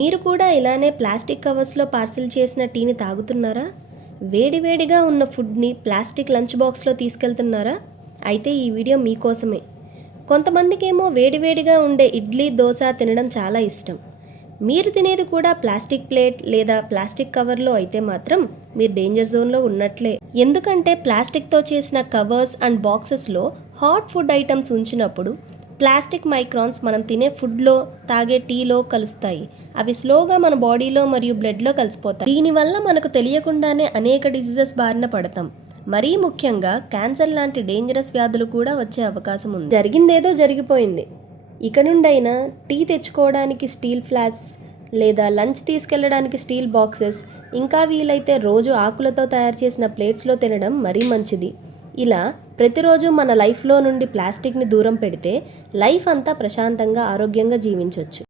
మీరు కూడా ఇలానే ప్లాస్టిక్ కవర్స్లో పార్సిల్ చేసిన టీని తాగుతున్నారా? వేడివేడిగా ఉన్న ఫుడ్ని ప్లాస్టిక్ లంచ్ బాక్స్లో తీసుకెళ్తున్నారా? అయితే ఈ వీడియో మీకోసమే. కొంతమందికేమో వేడివేడిగా ఉండే ఇడ్లీ, దోశ తినడం చాలా ఇష్టం. మీరు తినేది కూడా ప్లాస్టిక్ ప్లేట్ లేదా ప్లాస్టిక్ కవర్లో అయితే మాత్రం మీరు డేంజర్ జోన్లో ఉన్నట్లే. ఎందుకంటే ప్లాస్టిక్తో చేసిన కవర్స్ అండ్ బాక్సెస్లో హాట్ ఫుడ్ ఐటమ్స్ ఉంచినప్పుడు ప్లాస్టిక్ మైక్రాన్స్ మనం తినే ఫుడ్లో, తాగే టీలో కలుస్తాయి. అవి స్లోగా మన బాడీలో మరియు బ్లడ్లో కలిసిపోతాయి. దీనివల్ల మనకు తెలియకుండానే అనేక డిసీజెస్ బారిన పడతాం. మరీ ముఖ్యంగా క్యాన్సర్ లాంటి డేంజరస్ వ్యాధులు కూడా వచ్చే అవకాశం ఉంది. జరిగిందేదో జరిగిపోయింది. ఇక నుండైనా టీ తెచ్చుకోవడానికి స్టీల్ ఫ్లాస్క్ లేదా లంచ్ తీసుకెళ్లడానికి స్టీల్ బాక్సెస్, ఇంకా వీలైతే రోజు ఆకులతో తయారు చేసిన ప్లేట్స్లో తినడం మరీ మంచిది. ఇలా ప్రతిరోజు మన లైఫ్లో నుండి ప్లాస్టిక్ని దూరం పెడితే లైఫ్ అంతా ప్రశాంతంగా, ఆరోగ్యంగా జీవించవచ్చు.